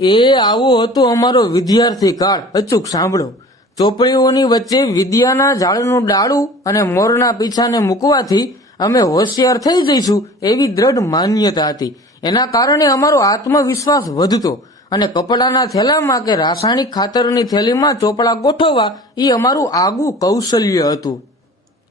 એ આવો હતો અમારો વિદ્યાર્થી કાળ. અચૂક સાંભળો. ચોપડીઓની વચ્ચે વિદ્યાના ઝાડનું ડાળું અને મોરના પીછાને મૂકવાથી અમે હોશિયાર થઈ જઈશું એવી દ્રઢ માન્યતા હતી. એના કારણે અમારો આત્મવિશ્વાસ વધતો અને કપડાના થેલામાં કે રાસાયણિક ખાતરની થેલીમાં ચોપડા ગોઠવવા એ અમારું આગવું કૌશલ્ય હતું.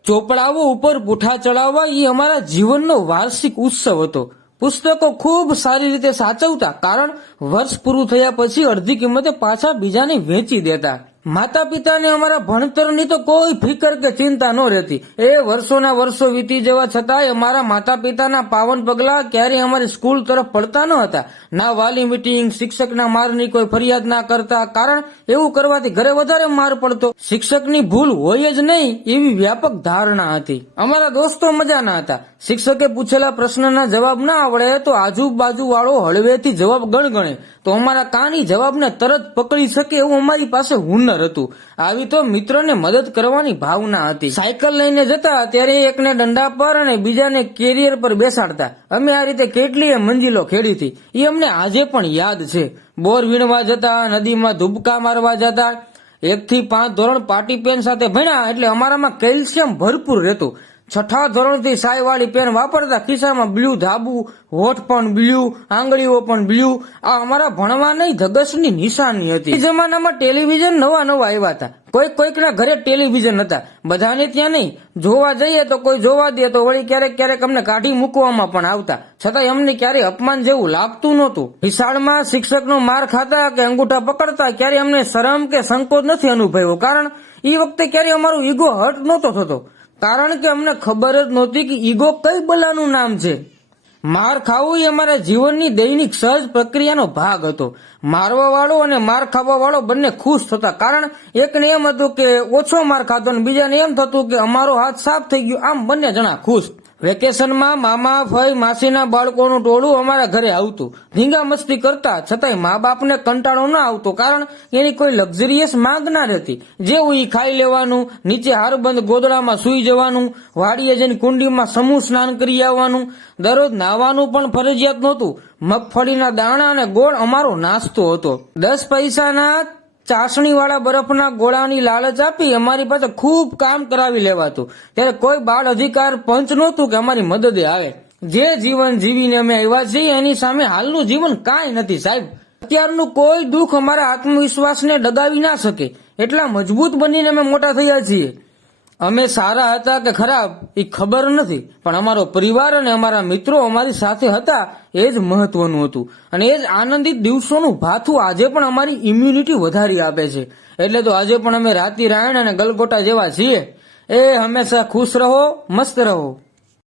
ચોપડાઓ ઉપર પૂઠા ચડાવવા એ અમારા જીવનનો વાર્ષિક ઉત્સવ હતો. પુસ્તકો ખૂબ સારી રીતે સાચવતા, કારણ વર્ષ પૂરું થયા પછી અડધી કિંમતે પાછા બીજાને વેચી દેતા. માતા પિતાને અમારા ભણતરની તો કોઈ ફિકર કે ચિંતા ન રહેતી. એ વર્ષોના વર્ષો વીતી જવા છતાંય અમારા માતા પિતાના પાવન પગલા ક્યારેય અમારી સ્કૂલ તરફ પડતા ન હતા. ના વાલી મીટિંગ, શિક્ષકના મારની કોઈ ફરિયાદ ના કરતા, કારણ એવું કરવાથી ઘરે વધારે માર પડતો. શિક્ષકની ભૂલ હોય જ નહીં એવી વ્યાપક ધારણા હતી. અમારા દોસ્તો મજાના હતા. શિક્ષકે પૂછેલા પ્રશ્નના જવાબ ના આવડે તો આજુબાજુ વાળો હળવેથી જવાબ ગણગણે તો અમારા કાની જવાબને તરત પકડી શકે એવું અમારી પાસે હુનર હતું. આવી તો મિત્રોને મદદ કરવાની ભાવના હતી. સાયકલ લઈને જતા ત્યારે એકને દંડા પર અને બીજાને કેરિયર પર બેસાડતા. અમે આ રીતે કેટલીય મંજિલો ખેડી હતી. એ અમને આજે પણ યાદ છે. બોર વીણવા જતા, નદીમાં ધુબકા મારવા જતા. 1 થી 5 ધોરણ પાટી પેન સાથે ભણ્યા એટલે અમારામાં કેલ્શિયમ ભરપૂર રહેતું. 6ઠા ધોરણથી સાય વાળી પેન વાપરતા. ખિસ્સામાં બ્લુ ધાબુ, હોઠ પણ બ્લુ, આંગળીઓ પણ બ્લુ. આ અમારા ભણવાની ધગશની નિશાની હતી. એ જમાનામાં ટેલિવિઝન નવા આવ્યા હતા. કોઈકના ઘરે ટેલિવિઝન હતા, બધાને ત્યાં નહીં. જોવા જઈએ તો કોઈ જોવા દે તો વળી ક્યારેક અમને કાઢી મૂકવામાં પણ આવતા. છતાંય અમને ક્યારેય અપમાન જેવું લાગતું નહોતું. નિશાળમાં શિક્ષકનો માર ખાતા કે અંગૂઠા પકડતા ક્યારેય અમને શરમ કે સંકોચ નથી અનુભવ્યો, કારણ એ વખતે ક્યારેય અમારું ઈગો હર્ટ નહોતો થતો. કારણ કે અમને ખબર જ નહોતી કે ઈગો કઈ બલાનું નામ છે. માર ખાવું એ અમારા જીવનની દૈનિક સહજ પ્રક્રિયાનો ભાગ હતો. મારવા વાળો અને માર ખાવા વાળો બંને ખુશ થતા, કારણ એકને એમ હતું કે ઓછો માર ખાતો અને બીજાને એમ થતું કે અમારો હાથ સાફ થઈ ગયો. આમ બંને જણા ખુશ. વેકેશનમાં મામા, ફઈ, માસીના બાળકોનું ટોળું અમારા ઘરે આવતું. ધીંગા મસ્તી કરતા, છતાંય મા બાપને કંટાળો ના આવતો, કારણ એની કોઈ લક્ઝરિયસ માંગ ના રહેતી. જેવું ઈ ખાઈ લેવાનું, નીચે હારબંધ ગોદડામાં સૂઈ જવાનું, વાડીએ જઈને કુંડીમાં સમૂહ સ્નાન કરી આવવાનું. દરરોજ નાવાનું પણ ફરજિયાત નહોતું. મગફળીના દાણા અને ગોળ અમારો નાસ્તો હતો. 10 પૈસાના ચાસણી વાળા બરફના ગોળાની લાલચ આપી અમારી પાસે ખૂબ કામ કરાવી લેવાતું. ત્યારે કોઈ બાળ અધિકાર પંચ નહોતું કે અમારી મદદે આવે. જે જીવન જીવીને અમે આવ્યા છીએ એની સામે હાલનું જીવન કાંઈ નથી સાહેબ. અત્યારનું કોઈ દુઃખ અમારા આત્મવિશ્વાસને ડગાવી ના શકે. એટલા મજબૂત બનીને અમે મોટા થયા છીએ. અમે સારા હતા કે ખરાબ એ ખબર નથી, પણ અમારો પરિવાર અને અમારા મિત્રો અમારી સાથે હતા એ જ મહત્વનું હતું. અને એ જ આનંદિત દિવસોનું ભાથું આજે પણ અમારી ઇમ્યુનિટી વધારી આપે છે. એટલે તો આજે પણ અમે રાતી રાયણ અને ગલગોટા જેવા છીએ. એ હંમેશા ખુશ રહો, મસ્ત રહો.